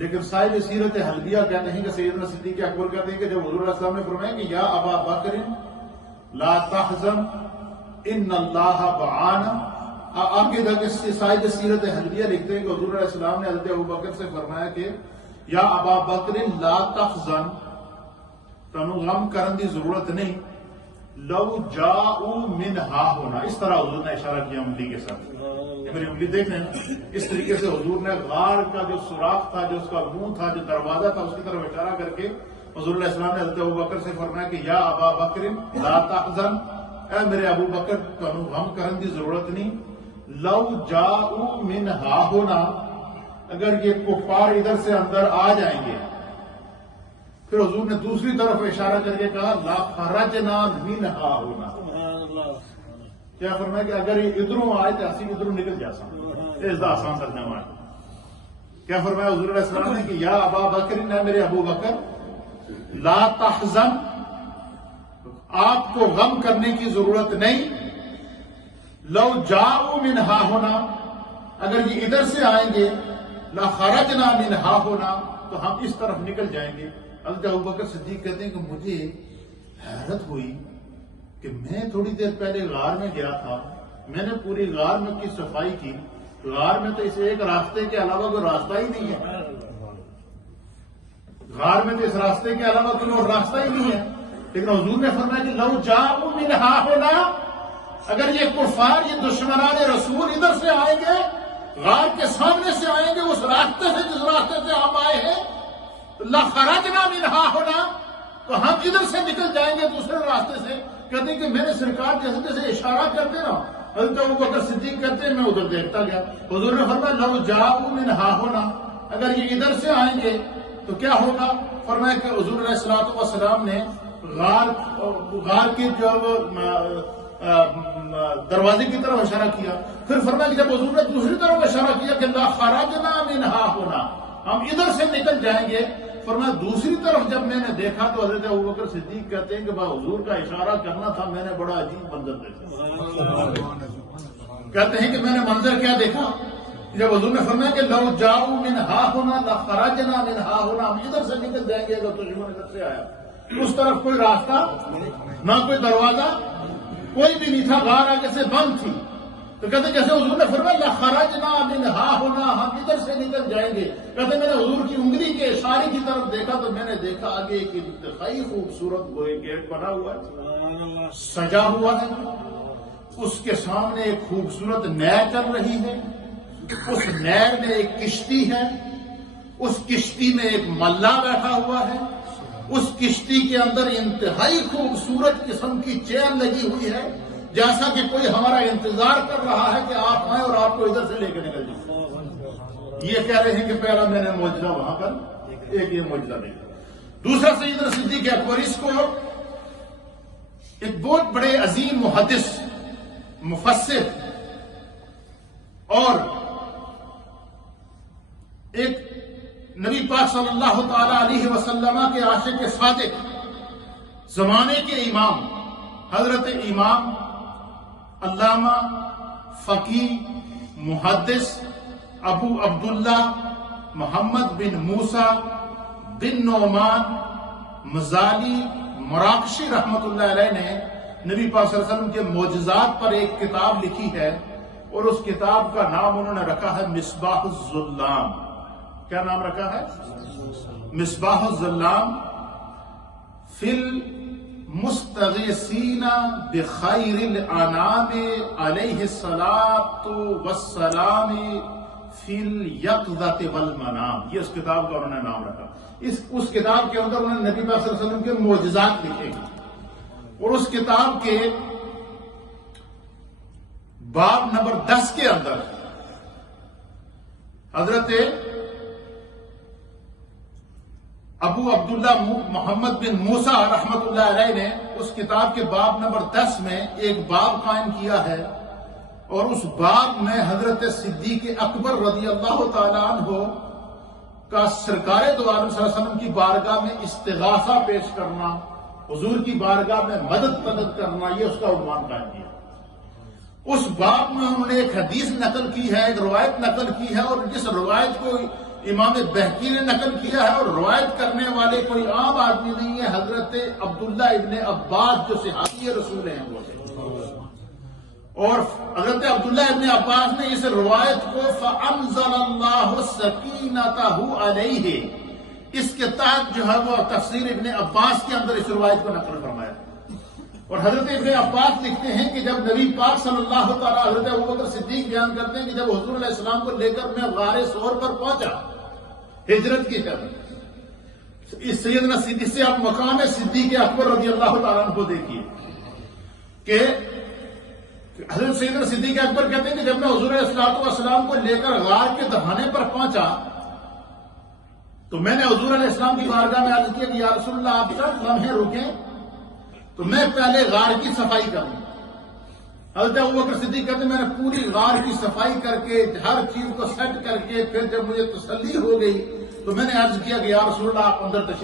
لیکن صاحب سیرت حلبیہ کہتے ہیں کہ سیدنا صدیق اکبر کہتے ہیں کہ جب حضور علیہ السلام نے فرمایا کہ یا ابا بکر لا تحزن ان اللہ معانا، آگے جا کے صاحب سیرت حلبیہ لکھتے ہیں کہ حضور علیہ السلام نے حضرت ابو بکر سے فرمایا کہ یا ابا بکر لا تحزن، تنو غم کرن دی ضرورت نہیں، لو جاؤ من ہا ہونا، اس طرح حضور نے اشارہ کیا انگلی کے ساتھ، میری انگلی دیکھ رہے ہیں اس طریقے سے حضور نے غار کا جو سوراخ تھا، جو اس کا منہ تھا، جو دروازہ تھا، اس کی طرف اشارہ کر کے حضور علیہ السلام نے حضرت ابو بکر سے فرمایا کہ یا ابا بکر لا تحزن، اے میرے ابو بکر تنو غم کرن دی ضرورت نہیں، لو جاؤ من ہا ہونا، اگر یہ کفار ادھر سے اندر آ جائیں گے، پھر حضور نے دوسری طرف اشارہ کر کے کہا لا خرجنا منہا ہونا، کیا فرمایا کہ اگر یہ ادھروں آئے تو اسی ادھروں نکل جا سکتا، اس دا آسان ترجمہ ہے۔ کیا فرمایا حضور علیہ السلام نے کہ یا ابا بکر، اے میرے ابو بکر لا تحزن، آپ کو غم کرنے کی ضرورت نہیں، لو جاؤ منہا ہونا، اگر یہ ادھر سے آئیں گے، لا خرجنا منہا ہونا، تو ہم اس طرف نکل جائیں گے۔ حضرت ابوبکر صدیق کہتے ہیں کہ مجھے حیرت ہوئی کہ میں تھوڑی دیر پہلے غار میں گیا تھا، میں نے پوری غار میں کی صفائی کی، غار میں تو اس ایک راستے کے علاوہ کوئی راستہ ہی نہیں ہے، غار میں تو اس راستے کے علاوہ کوئی اور راستہ ہی نہیں ہے، لیکن حضور نے فرمایا کہ لو جاؤ منہا ہونا، اگر یہ کفار، یہ دشمنان رسول ادھر سے آئیں گے، غار کے سامنے سے آئیں گے، اس راستے سے جس راستے سے ہم آئے ہیں، لا خرجنا منہا ہونا، تو ہم ادھر سے نکل جائیں گے دوسرے راستے سے۔ کہتے ہیں کہ میں نے سرکار جیسے جیسے اشارہ کرتے نا، حضرت ابوبکر صدیق کہتے ہیں میں ادھر دیکھتا گیا، حضور نے فرمایا لو جاؤ منہا ہونا، اگر یہ ادھر سے آئیں گے تو کیا ہوگا؟ فرمایا کہ حضور علیہ الصلوۃ والسلام نے غار کے جو دروازے کی طرف اشارہ کیا، پھر فرمایا کہ جب حضور نے دوسری طرف اشارہ کیا کہ لا خرجنا منہا ہونا، ہم ادھر سے نکل جائیں گے، فرمایا دوسری طرف جب میں نے دیکھا تو حضرت ابوبکر صدیق کہتے ہیں کہ حضور کا اشارہ کرنا تھا، میں نے بڑا عجیب منظر دیکھا۔ کہتے ہیں کہ میں نے منظر کیا دیکھا؟ جب حضور نے فرمایا کہ لو جاؤ منہا ہونا لا خرجنا منہا ہونا، ہم ادھر سے نکل جائیں گے اگر دشمن ادھر سے آیا، اس طرف کوئی راستہ نہ کوئی دروازہ کوئی بھی نہیں تھا، غار آگے سے بند تھی، تو کہتے جیسے حضور نے فرمایا لا خرجنا منہا ہونا، ہم ادھر سے نکل جائیں گے، کہتے میں نے حضور کی انگلی کے اشارے کی طرف دیکھا تو میں نے دیکھا آگے ایک انتہائی خوبصورت گوئے گیٹ بنا ہوا ہے، سجا ہوا ہے، اس کے سامنے ایک خوبصورت نہر چل رہی ہے، اس نہر میں ایک کشتی ہے، اس کشتی میں ایک ملا بیٹھا ہوا ہے، اس کشتی کے اندر انتہائی خوبصورت قسم کی چین لگی ہوئی ہے، جیسا کہ کوئی ہمارا انتظار کر رہا ہے کہ آپ آئیں اور آپ کو ادھر سے لے کے نکل جائیں۔ یہ کہہ رہے ہیں کہ پہلا میں نے معجزہ وہاں پر ایک یہ معجزہ دیکھا۔ دوسرا سیدنا صدیق اکبر، اس کو ایک بہت بڑے عظیم محدث، مفسر اور ایک نبی پاک صلی اللہ تعالی علیہ وسلم کے عاشق صادق، زمانے کے امام، حضرت امام علامہ فقیہ محدث ابو عبداللہ محمد بن موسیٰ بن نعمان مزالی مراکشی رحمت اللہ علیہ نے نبی پاک صلی اللہ علیہ وسلم کے معجزات پر ایک کتاب لکھی ہے، اور اس کتاب کا نام انہوں نے رکھا ہے مصباح الظلام۔ کیا نام رکھا ہے؟ مصباح الظلام فی المستغیثین بخیر الانام علیہ الصلاۃ والسلام فی الیقظۃ والمنام، یہ اس کتاب کا انہوں نے نام رکھا۔ اس کتاب کے اندر انہوں نے نبی پاک صلی اللہ علیہ وسلم کے معجزات لکھے ہیں، اور اس کتاب کے باب نمبر 10 کے اندر حضرت ابو عبداللہ محمد بن موسیٰ رحمت اللہ علیہ نے اس کتاب کے باب نمبر 10 میں ایک باب قائم کیا ہے، اور اس باب میں حضرت صدیق اکبر رضی اللہ تعالیٰ عنہ کا سرکار دو عالم صلی اللہ علیہ وسلم کی بارگاہ میں استغاثہ پیش کرنا، حضور کی بارگاہ میں مدد کرنا، یہ اس کا عنوان قائم کیا۔ اس باب میں انہوں نے ایک حدیث نقل کی ہے، ایک روایت نقل کی ہے، اور جس روایت کو امام بہقی نے نقل کیا ہے، اور روایت کرنے والے کوئی عام آدمی نہیں ہے، حضرت عبداللہ ابن عباس جو صحابی رسول ہیں وہ ہے۔ اور حضرت عبداللہ ابن عباس نے اس روایت کو فَأَنزَلَ اللَّهُ سَكِينَتَهُ عَلَيْهِ، اس کے تحت جو ہے وہ تفسیر ابن عباس کے اندر اس روایت کو نقل فرمایا۔ اور حضرت ابن عباس لکھتے ہیں کہ جب نبی پاک صلی اللہ تعالیٰ، حضرت ابوبکر صدیق بیان کرتے ہیں کہ جب حضور علیہ السلام کو لے کر میں غار ثور پر پہنچا ہجرت کی طرف، اس سیدنا صدیق سے آپ مقام صدیق اکبر رضی اللہ تعالیٰ عنہ کو دیکھیے کہ حضرت سیدنا صدیق اکبر کہتے ہیں کہ جب میں حضور علیہ السلام کو لے کر غار کے دہانے پر پہنچا تو میں نے حضور علیہ السلام کی بارگاہ میں عرض کیا کہ یا رسول اللہ آپ چند لمحے رکیں تو میں پہلے غار کی صفائی کروں۔ حضرت ابوبکر صدیق کہتے ہیں میں نے پوری غار کی صفائی کر کے ہر چیز کو سیٹ کر کے پھر جب مجھے تسلی ہو گئی تو میں نے عرض کیا کہ یا رسول اللہ آپ اندر تشریف